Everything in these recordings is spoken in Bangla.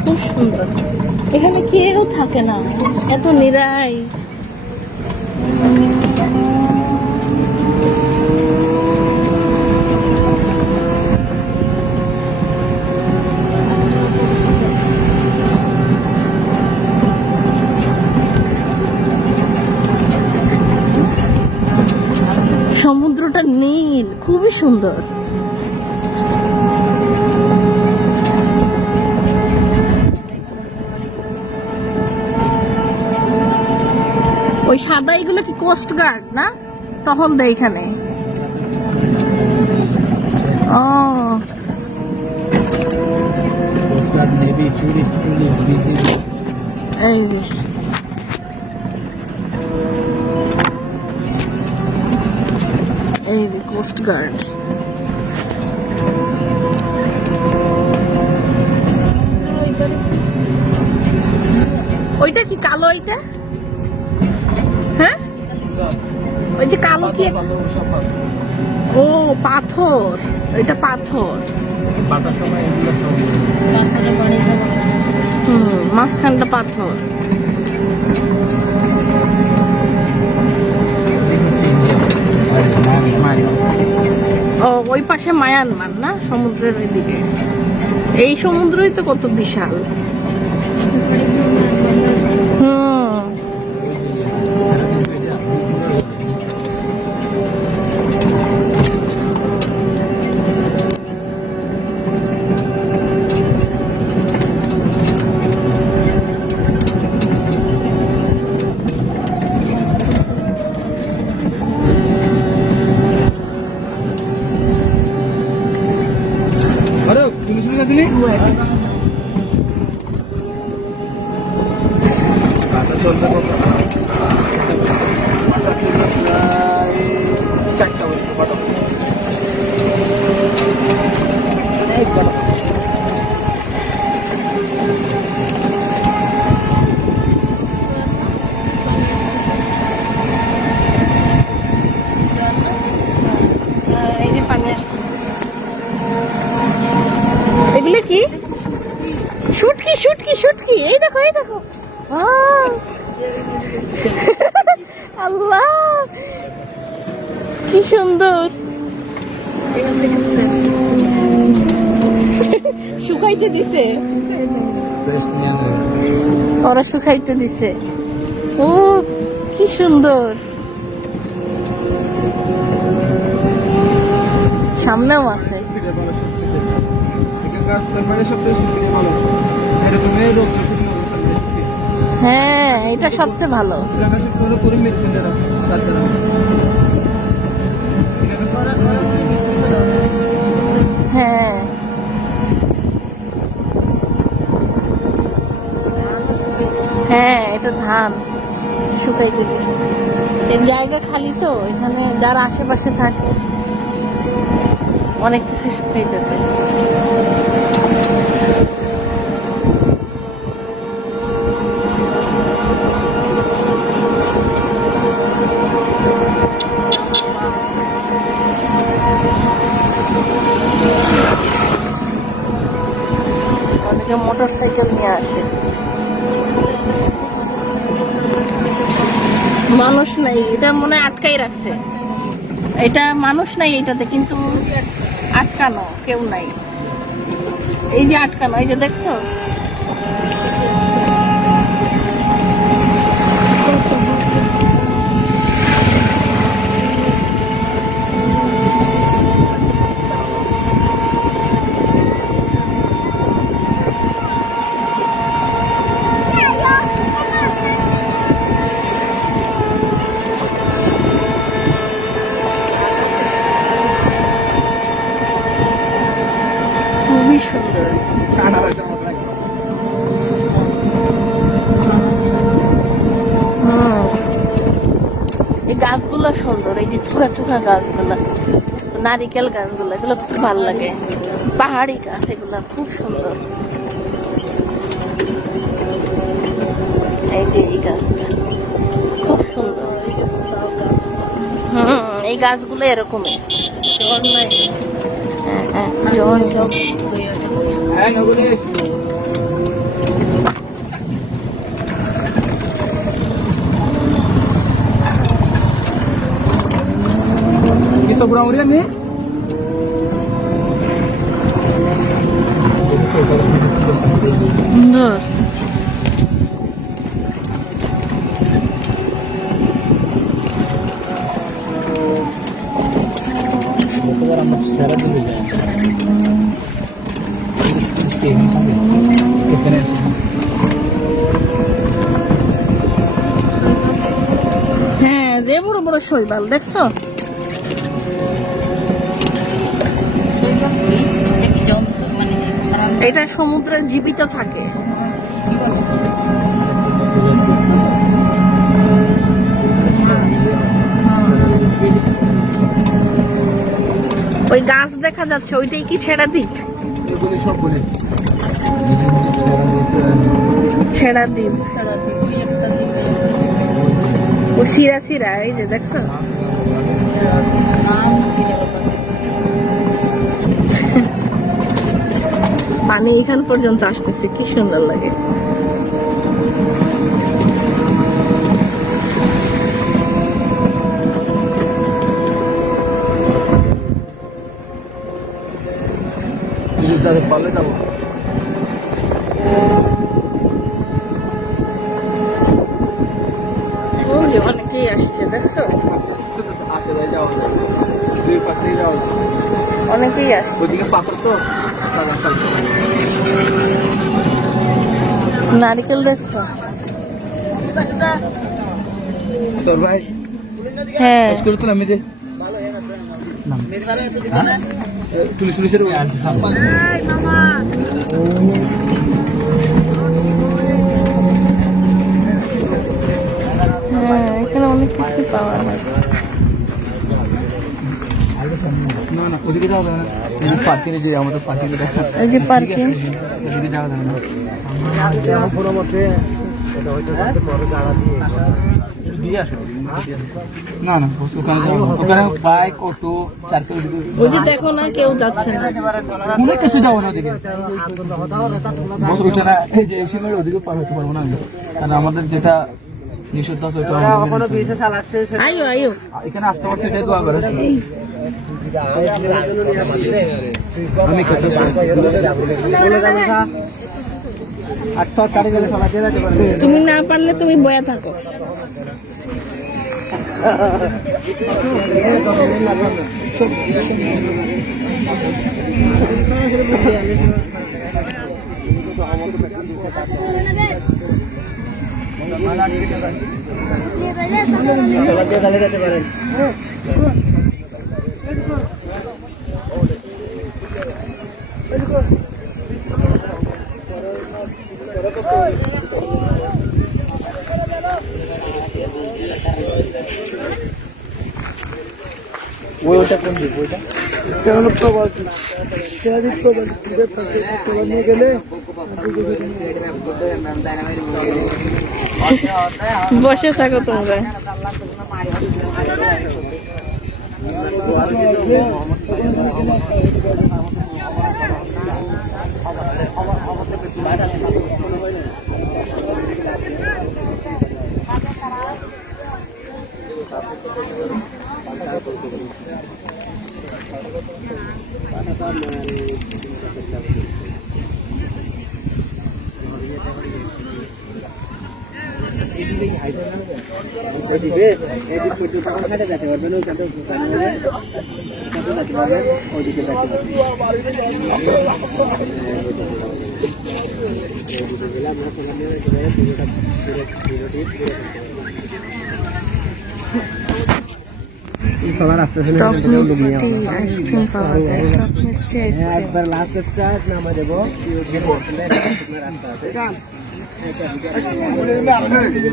খুব সুন্দর। এখানে কেউ থাকে না, এত নিরাই। সমুদ্রটা নীল, খুবই সুন্দর। ওই সাদা এগুলো কি কোস্ট গার্ড না? টহল দেয় এখানে। ও এই এই যে কোস্ট গার্ড। ওইটা কি কালো? ওইটা হ্যাঁ, ওই যে কালো কি? ও পাথর, এটা পাথর। মাঝখানটা পাথর। ও ওই পাশে মায়ানমার না, সমুদ্রের ওইদিকে। এই সমুদ্রই তো কত বিশাল। এগুলো কি? শুটকি শুটকি শুটকি, এই দেখো এই দেখো। আল্লাহ কি সুন্দর। শুকাইতে দিছে ওরা, শুকাইতে দিছে। ও কি সুন্দর। সামনেও আছে। হ্যাঁ এটা সবচেয়ে ভালো। হ্যাঁ হ্যাঁ এটা ধান শুকাইতে দিচ্ছে। এই জায়গা খালি তো, এখানে যারা আশেপাশে থাকে অনেক কিছু শুকাইতে দেয়। অনেকে মোটর সাইকেল নিয়ে আসে। মানুষ নাই, এটা মনে হয় আটকাই রাখছে। এটা মানুষ নাই এটাতে, কিন্তু আটকানো কেউ নাই। এই যে আটকানো, এই যে দেখছো। খুবই সুন্দর। এই গাছগুলো সুন্দর, এই যে চূড়া চূড়া গাছগুলা, নারিকেল গাছগুলো, এগুলো খুব ভালো লাগে। পাহাড়ি গাছ এগুলো খুব সুন্দর। এই যে এই গাছটা খুব সুন্দর। এই গাছগুলো এরকমই। হ্যাঁ হ্যাঁ kita kurang meriah nih. সুন্দর। হ্যাঁ, যে বড় বড় শৈবাল দেখছো? এটা সমুদ্রে জীবিত থাকে। ওই গাছ দেখা যাচ্ছে, ওইটাই কি ছেড়া দ্বীপ? ছেড়া দ্বীপ, ও সিরা সিরা, এই যে দেখছো? পানি এখান পর্যন্ত আসতেছে, কি সুন্দর লাগে। অনেকেই আসছে দেখছো, অনেকেই আসছে। নারিকেল দেখছো? হ্যাঁ, এখানে অনেক কিছু পাওয়া যায়। না না, ওদিকে যাওয়া যাবে না। এই যে পার্কিং, এই যে আমাদের পার্কিং, এই যে পার্কিং, ওদিকে যাওয়া যাবে না। না না, ওখানে বাইক, অটো, 4 কিলো। ওই যে দেখো না, কেউ যাচ্ছে না। অনেক কিছু যাবো না ওদিকে, এই যে এই সময় ওদিকে পার হতে পারবো না আমি, কারণ আমাদের যেটা নিষিদ্ধ আছে ওইটা। আইও আইও, এখানে আসতে পারছে, এটাই তো আবার আমি তুমি না পারলে তুমি বয়া থাকো। ওইটা কোন দিক? ওইটা কেমন প্রবাদ নিয়ে গেলে বসে থাকো তোমরা। আইসক্রিম পাওয়া যায়, একবার লাস্ট নামা দেবো।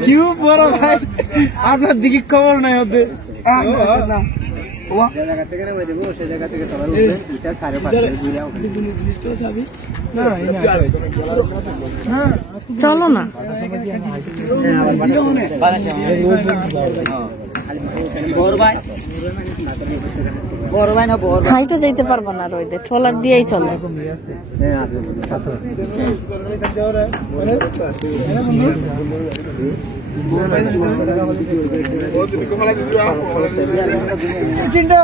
কি বড় ভাই, আপনার দিকে খবর নাই ওদের। জায়গা থেকে নেমে দেবো, সেই জায়গা থেকে সবার উঠবেন, এটা 5:30 চলো না, হাইটে যাইতে পারবো না, রইদে ট্রলার দিয়েই চলে। চিন্তা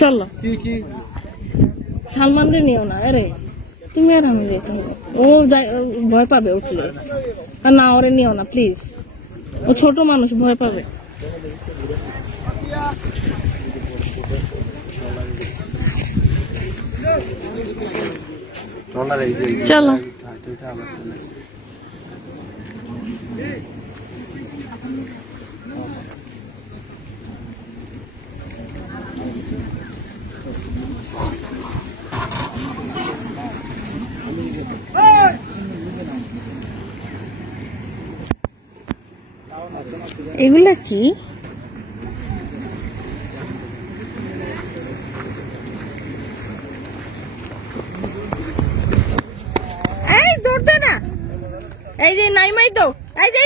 চলো সালমান রে নিও না। আরে তুমি আর আমি যেতে হবে, ও ভয় পাবে উঠলে। আর না, ওরে নিও না প্লিজ, ও ছোট মানুষ, ভয় পাবে। চলো এগুলা কি? এই দৌড়তে না, এই যে নাইমাই তো, এই যে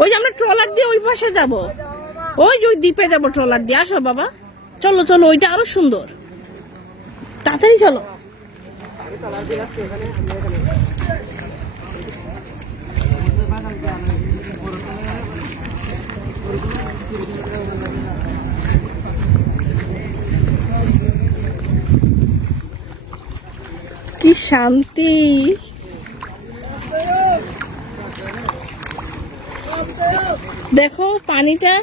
ওই যে আমরা ট্রলার দিয়ে ওই পাশে যাব, ওই যে ওই দ্বীপে যাবো ট্রলার দিয়ে। আসো বাবা, চলো চলো, ওইটা আরো সুন্দর, তাড়াতাড়ি চলো। কি শান্তি! দেখো পানিটা,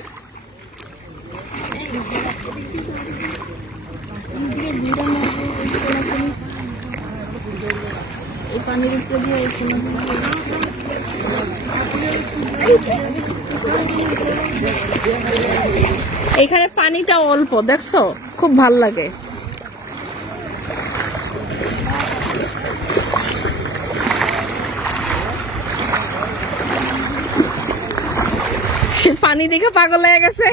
এই পানির উপরে দিয়ে এখানে পানিটা অল্প, দেখছো, খুব ভাল লাগে। সে পানি দেখে পাগল হয়ে গেছে।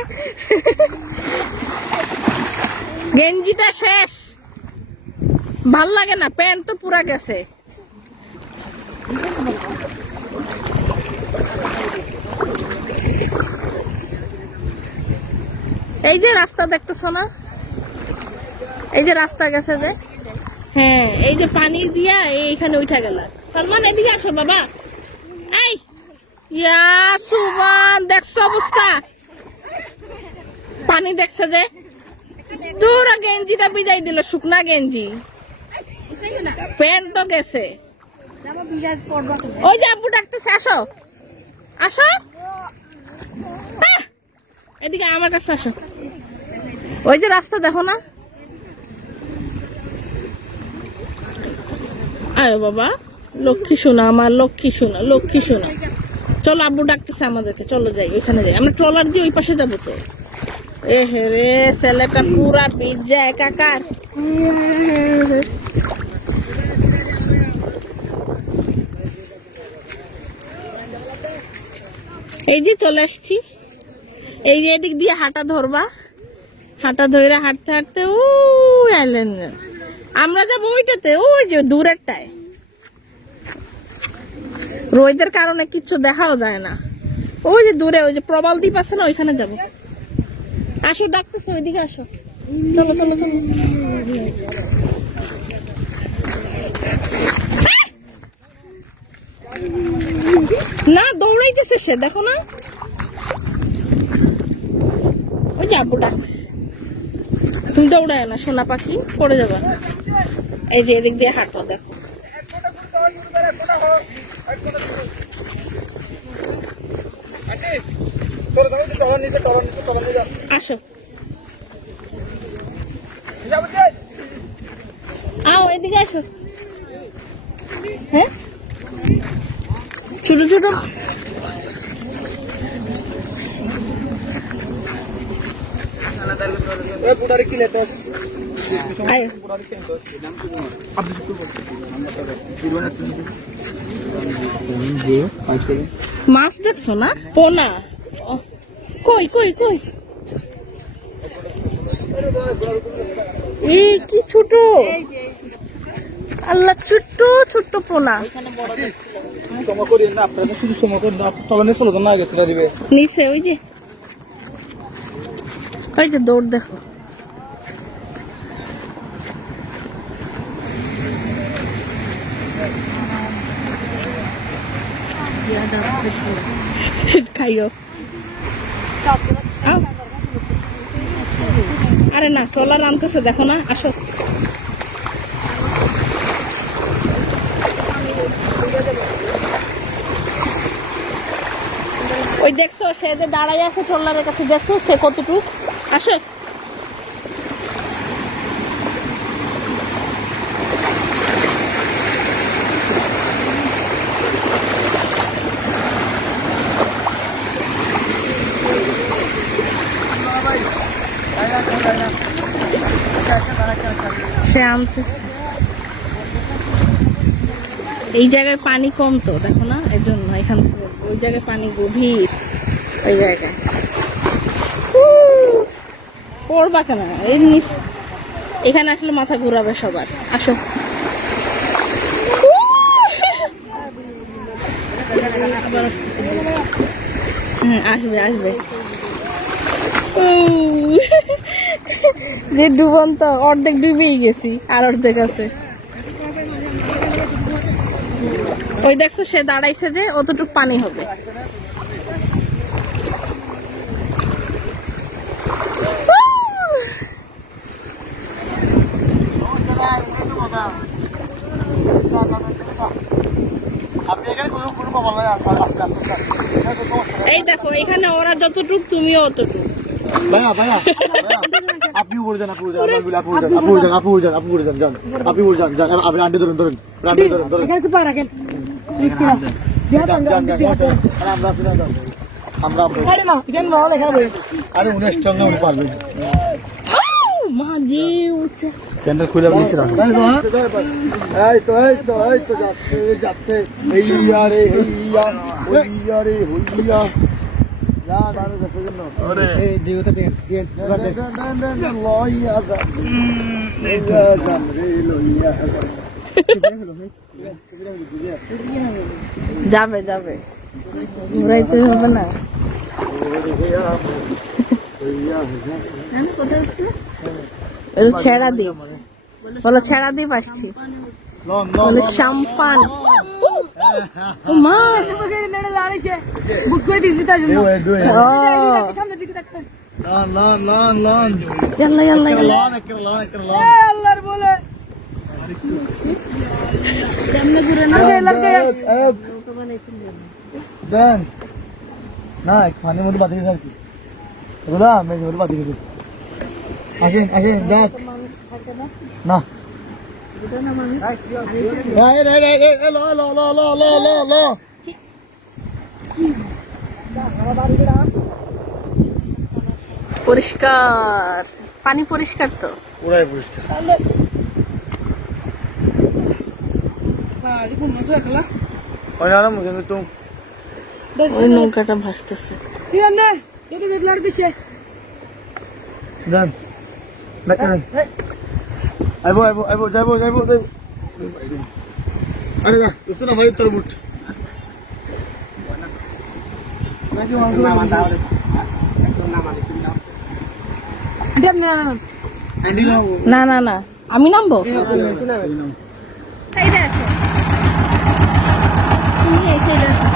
গেঞ্জিটা শেষ, ভাল লাগে না, প্যান্ট তো পুরা গেছে। এই যে রাস্তা দেখতেছ না, এই যে রাস্তা গেছে যে, হ্যাঁ এই যে পানি দিয়া এইখানে উঠা গেল। সালমান এদিকে আসো বাবা। এই ইয়া সুবান, দেখছো অবস্থা, পানি দেখছে যে, তোর গেঞ্জিটা বিদায় দিল, শুকনা গেঞ্জি, প্যান্ট তো গেছে। ওই যে আব্বু ডাকতেছে, আসো আসো, এদিকে আমার কাছে আসো। ওই যে রাস্তা দেখো না। আরে বাবা, লক্ষ্মী শোনা, আমার লক্ষ্মী শোনা, লক্ষ্মী শোনা। চলো, আব্বু ডাকতেছে আমাদেরকে, চলো যাই, ওইখানে যাই। আমরা ট্রলার দিয়ে ওই পাশে যাবো তো। এ রে, ছেলেটা পুরা ভিজে একাকার। এই যে চলে আসছি, এই যে এদিক দিয়ে হাঁটা ধরবা, হাঁটা ধরে হাঁটতে হাঁটতে ওই আইল্যান্ড আমরা যাবো, ওইটাতে, ওই যে দূরেরটায়। রোদের কারণে কিচ্ছু দেখাও যায় না, ওই যে দূরে ওই যে প্রবাল দ্বীপ আছে না, ওইখানে যাবো। আসো, ডাকতেছে, ওইদিকে আসো, চলো চলো চলো। না দৌড়াইতেছে সে, দেখো না, ওই যে আব্বু ডাকছে। তুমি দৌড়ায় না সোনা পাখি, পড়ে যাবে। এই যে এদিক দিয়ে হাঁটো, দেখো। আসো, আও এদিকে আসো। হ্যাঁ, ছোট ছোট মাছ দেখছো না, পোনা। কই কই কই, এই কি ছোট, আল্লাহ, ছোট্ট ছোট্ট পোনা সময় করি না আপনাদের, শুধু সময় করি না তবে চলো না গেছে দিবে নিচে। ওই যে দৌড় দেখো। খাইও। আও। আরে না, ট্রলার আনতেছে দেখো না, আসো। ওই দেখছো সে যে দাঁড়াই আছে ট্রলারের কাছে, দেখছো সে কতটুকু, আসো। সে আনতেছে। এই জায়গায় পানি কম তো দেখো না, এর জন্য এখান থেকে ওই জায়গায় পানি গভীর, ওই জায়গায় পড়বা কেন, এখানে আসলে মাথা ঘুরাবে সবার। আসো। আসবে আসবে। যে ডুবন্ত, অর্ধেক ডুবেই গেছি, আর অর্ধেক আছে। ওই দেখছো সে দাঁড়াইছে যে অতটুক পানি হবে। এই দেখো এখানে ওরা যতটুক, তুমিও অতটুক। ভাইয়া ভাইয়া আপনি উড়ে যান, আপনি উড়ে যান, আপনি উড়ে যান, আপনি উড়ে যান, আপনি উড়ে যান, যান আপনি উড়ে যান, যান আপনি আন্টি ধরেন, ধরেন আন্টি ধরেন, ধরেন এখানে পা রাখেন মিষ্টিরা দিয়া দেন, আমরা ফিরে যান, আমরা আরে না এখানে না হলে এখানে বই। আরে উনি স্ট্রং না, উনি পারবেন। মাঝে উঠছে সেন্টার খুলে নিচে রাখো। এই তো যাচ্ছে যাচ্ছে, হইয়া রে হইয়া, হইয়া রে হইয়া। যাবে যাবে, ঘুরাইতে হবে না। ছেড়া দি, বলো ছেড়া দি পাচ্ছি, বলে শাম্পান। মা না খানের মধ্যে বাঁধে গেছে আর কি, ওগুলা মেঘের মধ্যে বাঁধে গেছে। আসেন আসেন যাক না পরিষ্কার পানি, পরিষ্কার তো পুরাই পরিষ্কার। ওই নৌকাটা ভাসতেছে। আরে না না ভাই তোর বুট না না না, আমি নামবো। এই দেখো তুমি এসে দেখো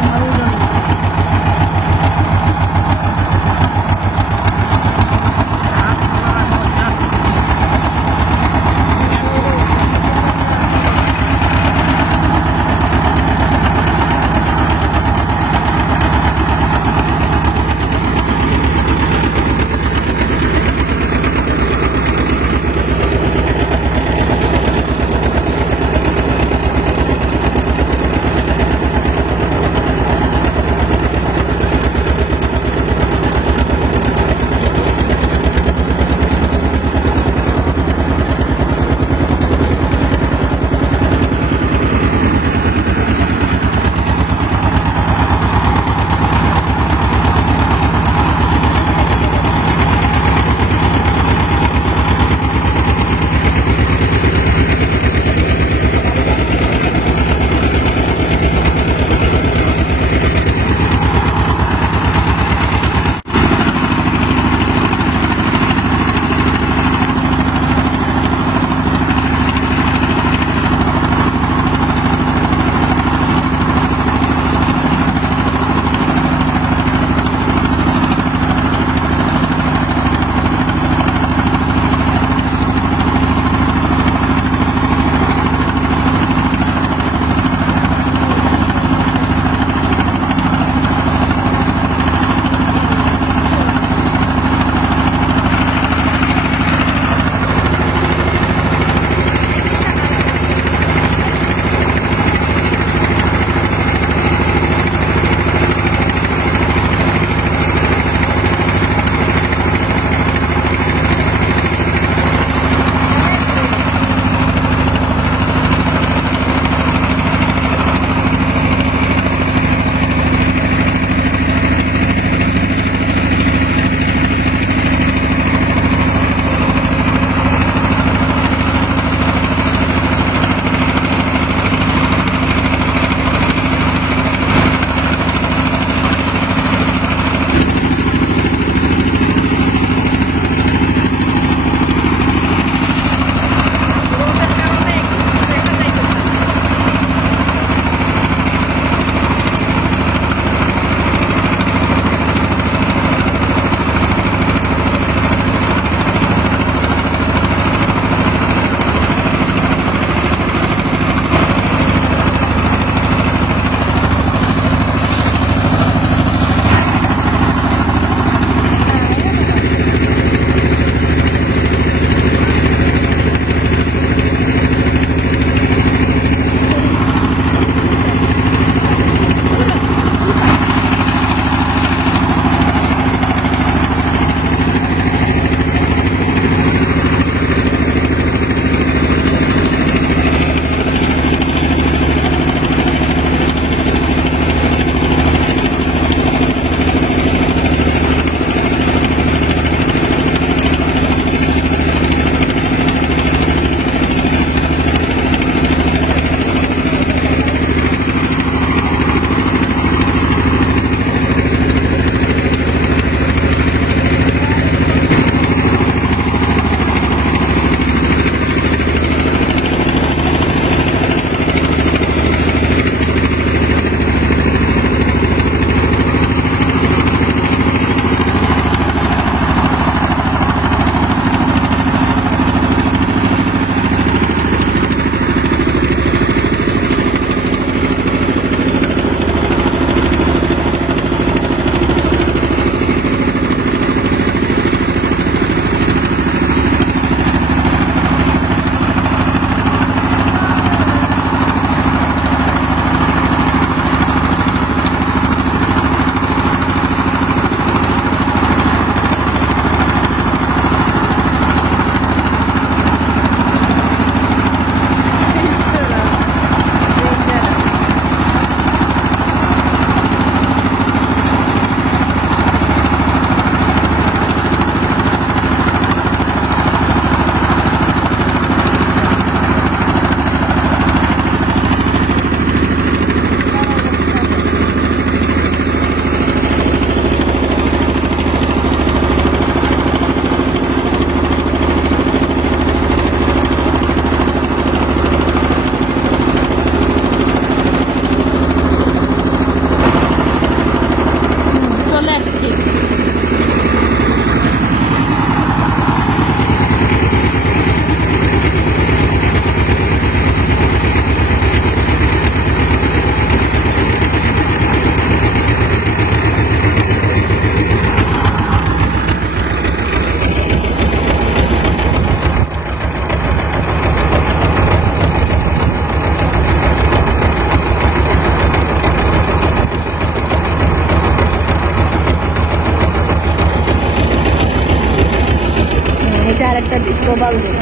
আরেকটা দ্বীপ, প্রবাল দ্বীপ,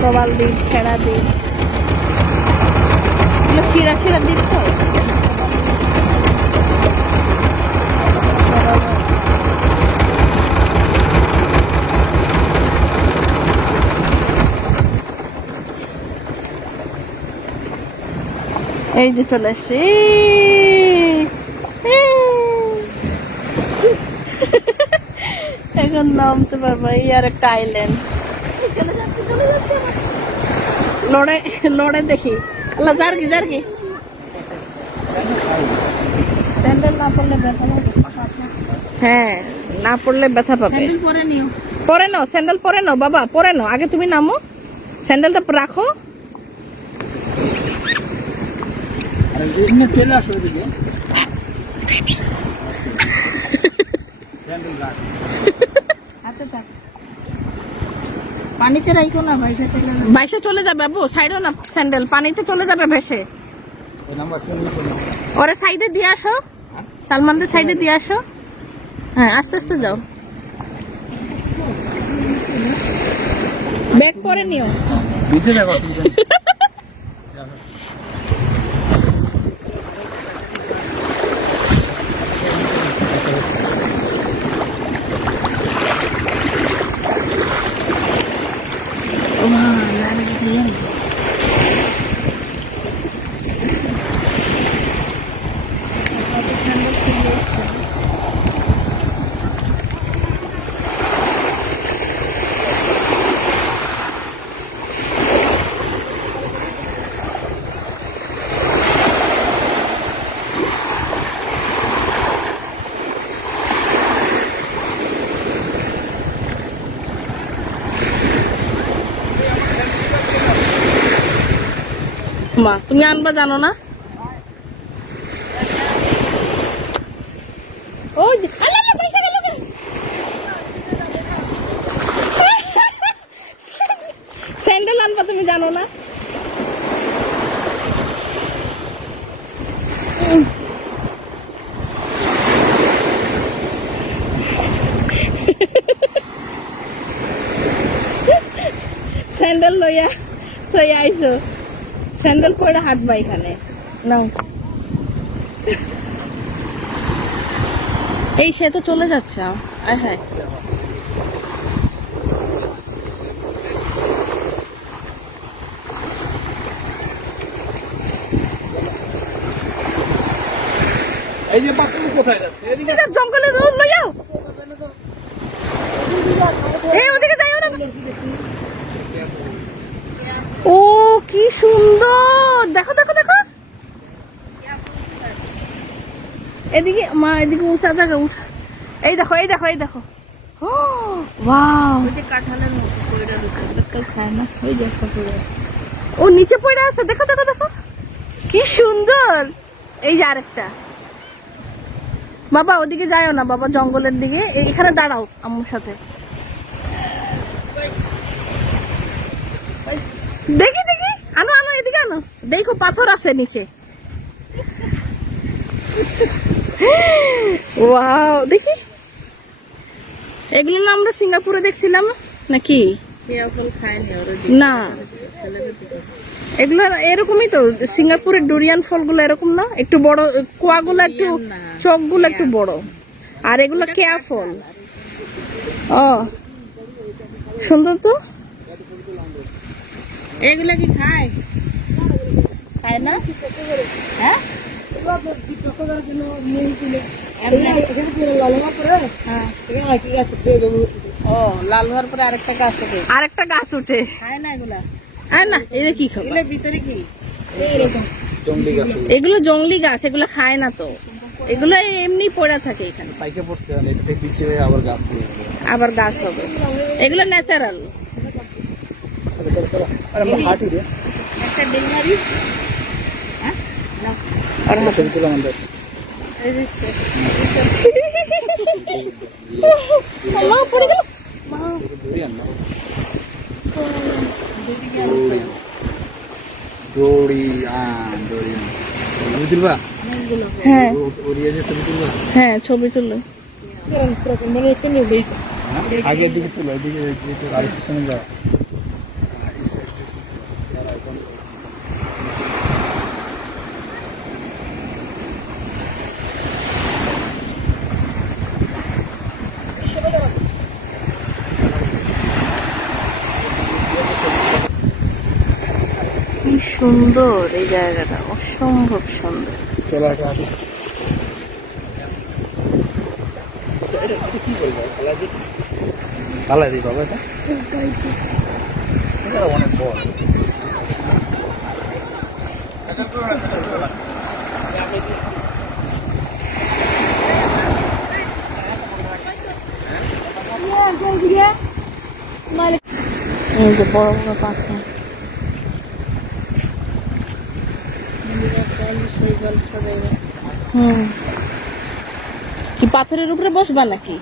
প্রবাল দ্বীপ, ছেড়া দ্বীপ, এগুলো ছিঁড়া ছিঁড়া দ্বীপ তো। এই যে চলে আসছি, এখন নামতে পারবো। এই আর একটা আইল্যান্ড, লড়ে লড়ে দেখি। আল্লাহ জারকি জারকি, স্যান্ডেল না পড়লে ব্যথা পাবে। হ্যাঁ, না পড়লে ব্যথা পাবে। পরে নাও স্যান্ডেল, পরে নাও বাবা, পরে নাও। আগে তুমি নামো, স্যান্ডেলটা রাখো। চলে আসো এদিকে, পানিতে রাখো না, ভাইসে চলে যাবে। বাবু সাইডে না, স্যান্ডেল পানিতে চলে যাবে ভেসে। ওরে সাইডে দিয়ে আসো, সালমানদের সাইডে দিয়ে আসো। হ্যাঁ, আস্তে আস্তে যাও, ব্যাগ পরে নিও। নিচে দেখো মা, তুমি আনবা জানো না? স্যান্ডেল আনবা তুমি জানো না? স্যান্ডেল লইয়া লইয়া আইসো, স্যান্ডেল পরে হাঁটবা এখানে। নাও, এই সে তো চলে যাচ্ছে। হ্যাঁ, এই যে বাথরুম কোথায় যাচ্ছে? এদিকে জঙ্গলে লইয়াও, এই ওদিকে যাইও না। ও কি সুন্দর, দেখো দেখো দেখো, এদিকে মা, এদিকে উঁচা জায়গা উঠ। এই দেখো এই দেখো এই দেখো, ওয়াও, কাঁঠালের মতো খায় না, ওই যে একটা পড়ে, ও নিচে পড়ে আছে, দেখো দেখো দেখো কি সুন্দর। এই যে আরেকটা। বাবা ওদিকে যাইও না বাবা, জঙ্গলের দিকে, এখানে দাঁড়াও আম্মুর সাথে। দেখি দেখি, আনো আনো, এদিকে আনো, দেখো পাথর আছে নিচে। ওয়াও, দেখি এগুলো না আমরা সিঙ্গাপুরে দেখছিলাম নাকি? না, এগুলো এরকমই তো, সিঙ্গাপুরের ডুরিয়ান ফলগুলো এরকম না, একটু বড়, কোয়াগুলো একটু, চোখগুলো একটু বড়, আর এগুলো কেয়া ফল। ও সুন্দর তো। এগুলা কি খায়? খায় না? হ্যাঁ, ও লাল হওয়ার পরে আরেকটা গাছ উঠে, আরেকটা গাছ উঠে। খায় না এগুলা? আর না, এটা কি খাবে? ভিতরে কি এগুলো? জংলি গাছ, এগুলো খায় না তো, এগুলো এমনি পড়া থাকে এখানে, পাইকে পড়ছে, এটা থেকে পিছে আবার গাছ হবে, আবার গাছ হবে। এগুলো ন্যাচারাল। আরে আমরা হাঁটি রে, একটা ডেলিভারি। হ্যাঁ, না আর হাতে তুলা মন্দ। আল্লাহ পড়ে গেল। মা ডুরিয়ান না, ছবি তুলবা? হ্যাঁ, ছবি তুলবা? হ্যাঁ, ছবি তুলো। আগের দিকে তুলো, এদিকে আর পিছনে যাও। কি সুন্দর এই জায়গাটা, অসম্ভব সুন্দর। চলো আগে ফালাই দিই বাবা, এটা অনেক বড়। এই যে বড় বড় পাথর, কি পাথরের উপরে বসবা নাকি?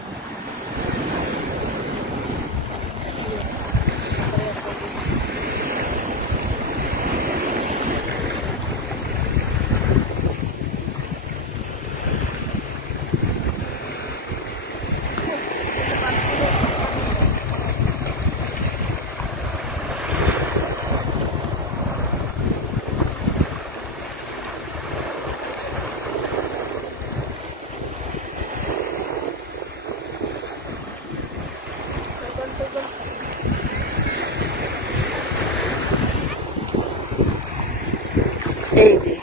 এই যে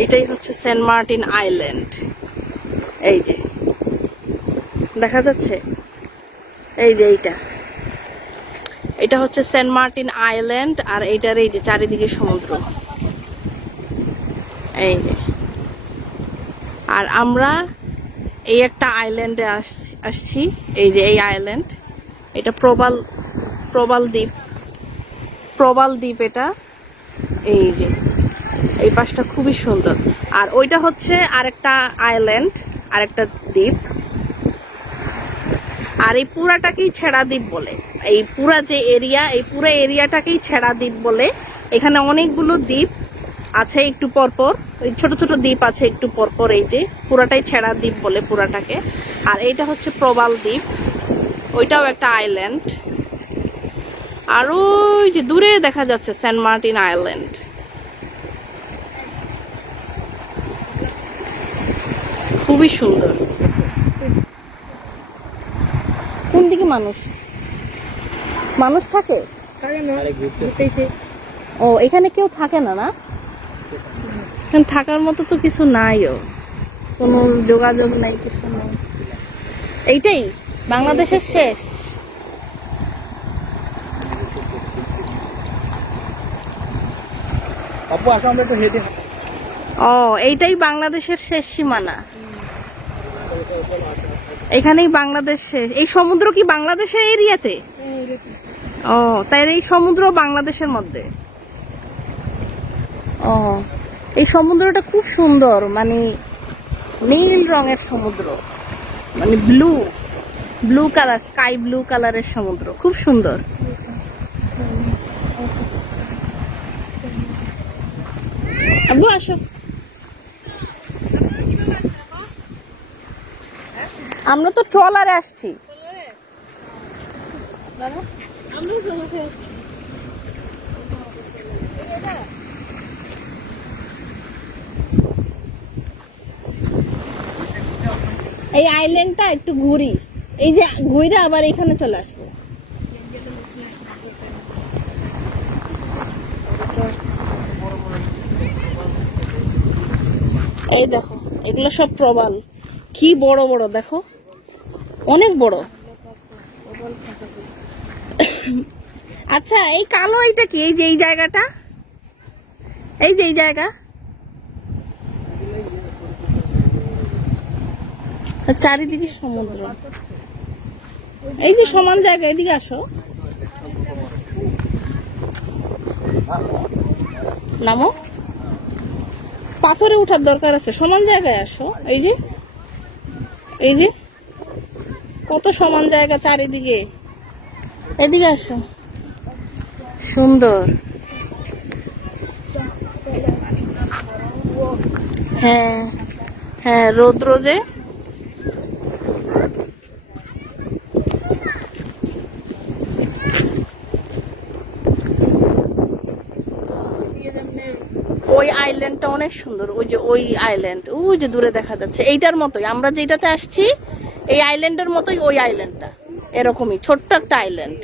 এইটাই হচ্ছে সেন্ট মার্টিন আইল্যান্ড। এই যে দেখা যাচ্ছে, এই যে এটা হচ্ছে সেন্ট মার্টিন আইল্যান্ড। আর এইটার এই যে চারিদিকে সমুদ্র, এই যে। আর আমরা এই একটা আইল্যান্ডে আসছি, এই যে এই আইল্যান্ড, এটা প্রবাল দ্বীপ এটা। এই যে এই পাশটা খুবই সুন্দর। আর ওইটা হচ্ছে আরেকটা আইল্যান্ড, আরেকটা দ্বীপ। আর এই পুরাটাকেই ছেড়া দ্বীপ বলে, এই পুরা যে এরিয়া, এই পুরো এরিয়াটাকেই ছেড়া দ্বীপ বলে। এখানে অনেকগুলো দ্বীপ আছে একটু পরপর, ছোট ছোট দ্বীপ আছে একটু পরপর। এই যে পুরাটাই ছেড়া দ্বীপ বলে পুরাটাকে। আর এইটা হচ্ছে প্রবাল দ্বীপ, ওইটাও একটা আইল্যান্ড। আর ওই যে দূরে দেখা যাচ্ছে সেন্ট মার্টিন আইল্যান্ড। খুবই সুন্দর। কোন দিকে মানুষ থাকে? ও, এখানে কেউ থাকে না? না, এখানে থাকার মতো তো কিছু নাইও, কোনো যোগাযোগ নাই, কিছু নাই। এইটাই বাংলাদেশের শেষ। আপু আসো, আমরা একটু হেঁটে। ও, এইটাই বাংলাদেশের শেষ সীমানা, এখানেই বাংলাদেশ শেষ। এই সমুদ্র কি বাংলাদেশের এরিয়াতে? ও, তাই এই সমুদ্র বাংলাদেশের মধ্যে। ও, এই সমুদ্রটা খুব সুন্দর, মানে নীল রঙের সমুদ্র, মানে ব্লু কালার, স্কাই ব্লু কালারের সমুদ্র, খুব সুন্দর। আব্বু আসো, আমরা তো ট্রলারে আসছি। এই আইল্যান্ডটা একটু ঘুরি, এই যে ঘুরে আবার এখানে চলে আসবো। এই দেখো, এগুলো সব প্রবাল, কি বড় বড় দেখো, অনেক বড়। আচ্ছা, এই কালো এইটা কি? এই যে এই জায়গাটা, এই যে এই জায়গা, চারিদিকে সমুদ্র। এই যে সমান জায়গা, এদিকে আসো, নামো। পাথরে উঠার দরকার আছে, সমান জায়গায় আসো। এই যে কত সমান জায়গা চারিদিকে, এদিকে আসো, সুন্দর। হ্যাঁ হ্যাঁ, রৌদ্র যে আইল্যান্ডটা অনেক সুন্দর, ওই যে ওই আইল্যান্ড ওই যে দূরে দেখা যাচ্ছে, এইটার মতোই আমরা যেটাতে আসছি এই আইল্যান্ডের মতোই ওই আইল্যান্ডটা, এরকমই ছোট্ট একটা আইল্যান্ড।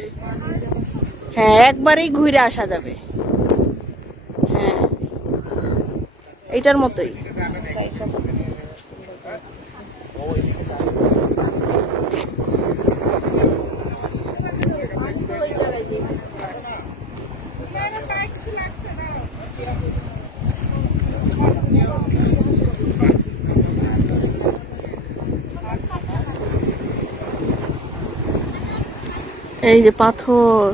হ্যাঁ একবারেই ঘুরে আসা যাবে। হ্যাঁ এইটার মতোই। এই যে পাথর,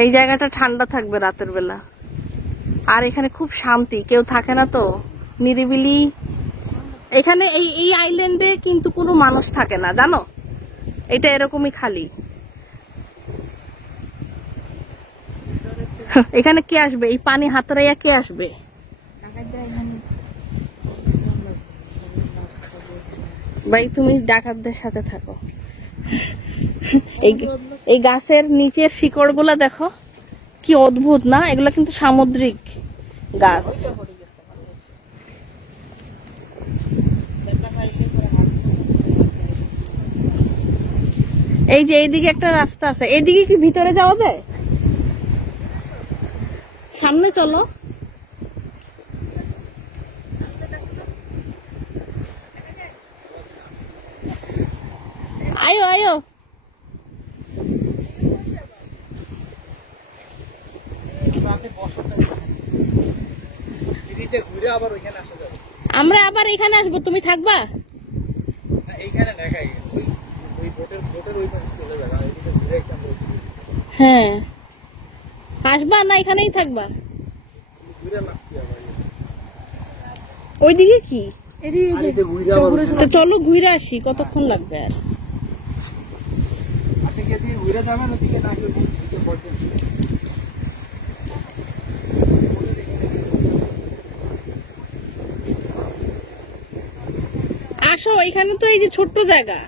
এই জায়গাটা ঠান্ডা থাকবে রাতের বেলা, আর এখানে খুব শান্তি, কেউ থাকে না তো, নিরিবিলি। এখানে এই আইল্যান্ডে কিন্তু কোনো মানুষ থাকে না জানো, এটা এরকমই খালি। এখানে কে আসবে, এই পানি হাতড়াইয়া কে আসবে? ভাই তুমি ডাকাতদের সাথে থাকো। এই গাছের নিচের শিকড় গুলা দেখো কি অদ্ভুত না, এগুলা কিন্তু সামুদ্রিক গাছ। এই যে এইদিকে একটা রাস্তা আছে, এইদিকে কি ভিতরে যাওয়া যায়? সামনে চলো। আয়ো আয়ো, আমরা আবার এখানে আসবো, তুমি থাকবা? হ্যাঁ আসবা না এখানেই থাকবা? ওইদিকে কি? তো চলো ঘুরে আসি, কতক্ষণ লাগবে আর? আসো, এখানে তো এই যে ছোট্ট জায়গা।